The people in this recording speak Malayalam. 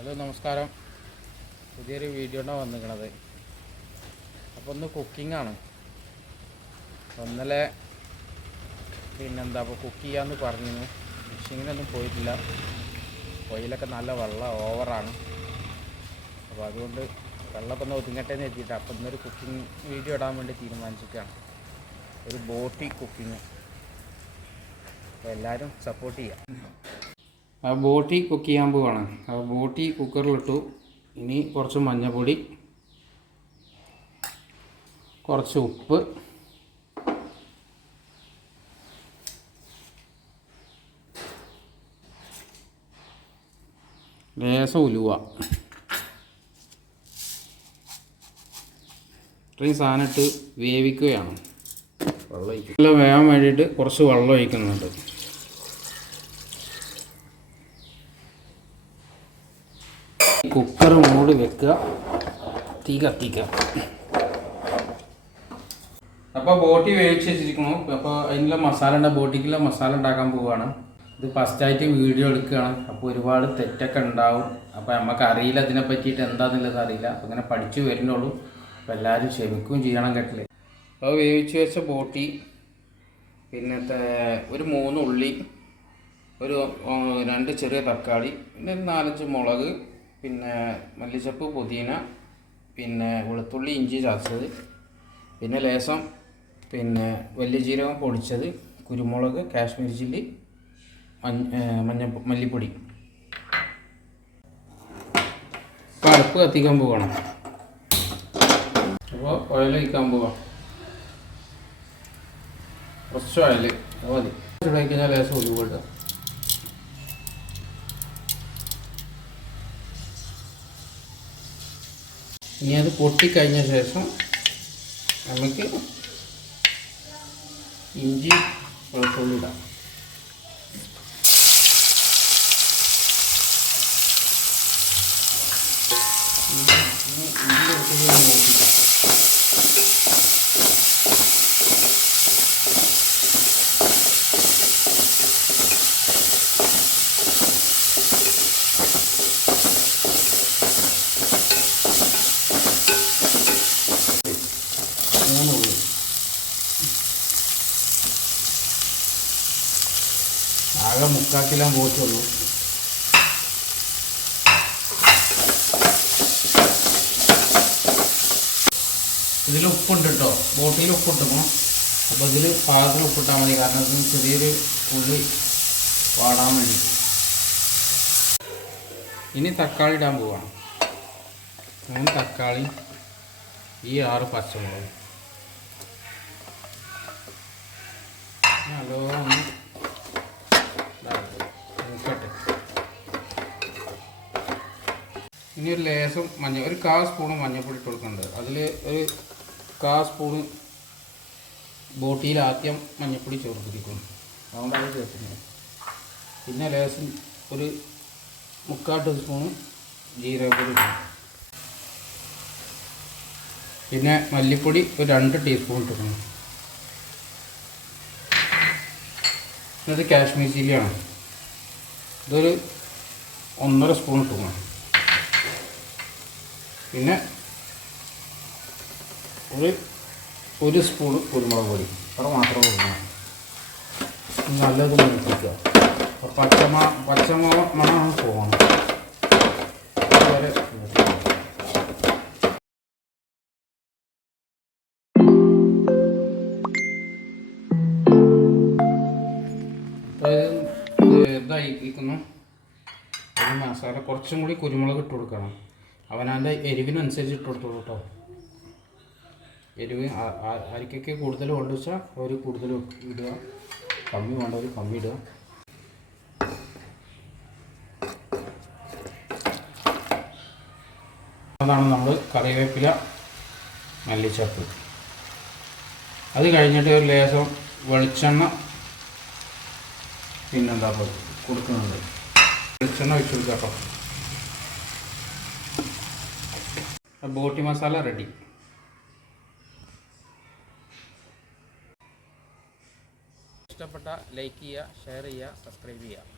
ഹലോ നമസ്കാരം. പുതിയൊരു വീഡിയോ ആണ് വന്നിരിക്കണത്. അപ്പോൾ ഒന്ന് കുക്കിങ്ങാണ്. ഇന്നലെ അപ്പോൾ കുക്ക് ചെയ്യാമെന്ന് പറഞ്ഞിരുന്നു. ഫിഷിങ്ങിനൊന്നും പോയിട്ടില്ല. പൊയിലൊക്കെ നല്ല വെള്ളം ഓവറാണ്. അപ്പോൾ അതുകൊണ്ട് വെള്ളമൊക്കെ ഒന്ന് ഒതുങ്ങട്ടെ എന്ന് എത്തിയിട്ട് അപ്പോൾ ഇന്നൊരു കുക്കിംഗ് വീഡിയോ ഇടാൻ വേണ്ടി തീരുമാനിച്ചിട്ടാണ്. ഒരു ബോട്ടി കുക്കിങ്. അപ്പോൾ എല്ലാവരും സപ്പോർട്ട് ചെയ്യാം. ആ ബോട്ടി കുക്ക് ചെയ്യാൻ പോവാണ്. ആ ബോട്ടി കുക്കറിലിട്ടു. ഇനി കുറച്ച് മഞ്ഞൾപ്പൊടി, കുറച്ച് ഉപ്പ്, ലേശം ഉലുവ, ഇത്രയും സാധനം ഇട്ട് വേവിക്കുകയാണ്. വെള്ളം ഒഴിക്കും. നല്ല വേവാൻ വേണ്ടിയിട്ട് കുറച്ച് വെള്ളം ഒഴിക്കുന്നുണ്ട്. കുക്കർ മൂടി വെക്കുക, തീ കത്തിക്കുക. അപ്പോൾ ബോട്ടി വേവിച്ച് വെച്ചിരിക്കുന്നു. അപ്പോൾ അതിനുള്ള മസാല ബോട്ടിക്കുള്ള മസാല ഉണ്ടാക്കാൻ പോവുകയാണ്. ഇത് ഫസ്റ്റായിട്ട് വീഡിയോ എടുക്കുകയാണ്. അപ്പോൾ ഒരുപാട് തെറ്റൊക്കെ ഉണ്ടാവും. അപ്പോൾ നമുക്ക് അറിയില്ല, ഇതിനെ പറ്റിയിട്ട് എന്താണെന്നുള്ളത് അറിയില്ല. അപ്പോൾ ഇങ്ങനെ പഠിച്ചു വരുന്നുള്ളൂ. അപ്പോൾ എല്ലാവരും ക്ഷമിക്കുകയും ചെയ്യണം കേട്ടില്ലേ. അപ്പോൾ വേവിച്ച് വെച്ച ബോട്ടി, പിന്നത്തെ ഒരു 3 ഉള്ളി, ഒരു 2 ചെറിയ തക്കാളി, പിന്നെ ഒരു 4-5 മുളക്, പിന്നെ മല്ലിച്ചപ്പ്, പുതിന, പിന്നെ വെളുത്തുള്ളി, ഇഞ്ചി ചതച്ചത്, പിന്നെ ലേശം വലിയ ജീരകം പൊടിച്ചത്, കുരുമുളക്, കാശ്മീരി ചില്ലി, മല്ലിപ്പൊടി. ഇപ്പോൾ അടുപ്പ് കത്തിക്കാൻ പോകണം. അപ്പോൾ ഓയിൽ ഒഴിക്കാൻ പോവാം. കുറച്ച് ഓയിൽ മതി. ചൂടാക്കി കഴിഞ്ഞാൽ ലേശം ഉലുവ ഇടുക. ഇനി അത് പൊട്ടിക്കഴിഞ്ഞ ശേഷം നമുക്ക് ഇഞ്ചി വെളുത്തുള്ളി ഇടാം. ഇഞ്ചി വെളുത്തുള്ളി നോക്കിക്കാം. ആകെ 3/4 കിലോ പോറ്റുള്ളൂ. ഇതിൽ ഉപ്പുണ്ട് കേട്ടോ, ബോട്ടിൽ ഉപ്പിട്ടിക്കണം. അപ്പോൾ ഇതിൽ പാകത്തിന് ഉപ്പിട്ടാൽ മതി, കാരണം ഇതിന് ചെറിയൊരു ഉള്ളി വാടാൻ വേണ്ടി. ഇനി തക്കാളി ഇടാൻ പോവാണ്. അങ്ങനെ തക്കാളി, ഈ 6 പച്ചമുളക് നല്ലോണം നോക്കട്ടെ. ഇനി ഒരു ലേശം ഒരു 1/4 സ്പൂണ് മഞ്ഞൾപ്പൊടി ഇട്ട് കൊടുക്കുന്നുണ്ട്. അതിൽ ഒരു 1/4 സ്പൂണ് ബോട്ടിയിൽ ആദ്യം മഞ്ഞൾപ്പൊടി ചേർത്തിരിക്കുന്നു. അതുകൊണ്ട് അത് ചേർക്കുന്നത്. പിന്നെ ലേശം ഒരു 3/4 ടീസ്പൂണ് ജീരകപ്പൊടി ഇടും. പിന്നെ മല്ലിപ്പൊടി ഒരു 2 ടീസ്പൂൺ ഇട്ടിരുന്നു. ഇത് കാശ്മീർ ചില്ലിയാണ്. ഇതൊരു 1.5 സ്പൂൺ ഇട്ടുന്നു. പിന്നെ ഒരു സ്പൂണ് കുരുമുളക് പൊടി. അത്ര മാത്രം കൊടുക്കണം. നല്ലത് നോക്കുക. പച്ചമണം പോകണം. അതുവരെ ഇതായിരിക്കുന്നു. ഒരു മസാല കുറച്ചും കൂടി കുരുമുളക് ഇട്ട് കൊടുക്കണം. അവനവൻ്റെ എരിവിനനുസരിച്ച് ഇട്ട് കൊടുത്തോളൂ കേട്ടോ. എരിവ് അരിക്കൊക്കെ കൂടുതൽ കൊണ്ട് വെച്ചാൽ അവർ കൂടുതൽ ഇടുക, കമ്മി വേണ്ടവർ കമ്മി ഇടുക. അതാണ് നമ്മൾ കറിവേപ്പില, മല്ലിച്ചപ്പ്. അത് കഴിഞ്ഞിട്ട് ഒരു ലേശം വെളിച്ചെണ്ണ പിന്നെന്താ കൊടുക്കുന്നുണ്ട്. വെളിച്ചെണ്ണ ഒഴിച്ചു കൊടുക്കുക കേട്ടോ. ബോട്ടി മസാല റെഡി. ഇഷ്ടപ്പെട്ട ലൈക്ക് ചെയ്യുക, ഷെയർ ചെയ്യുക, സബ്സ്ക്രൈബ് ചെയ്യുക.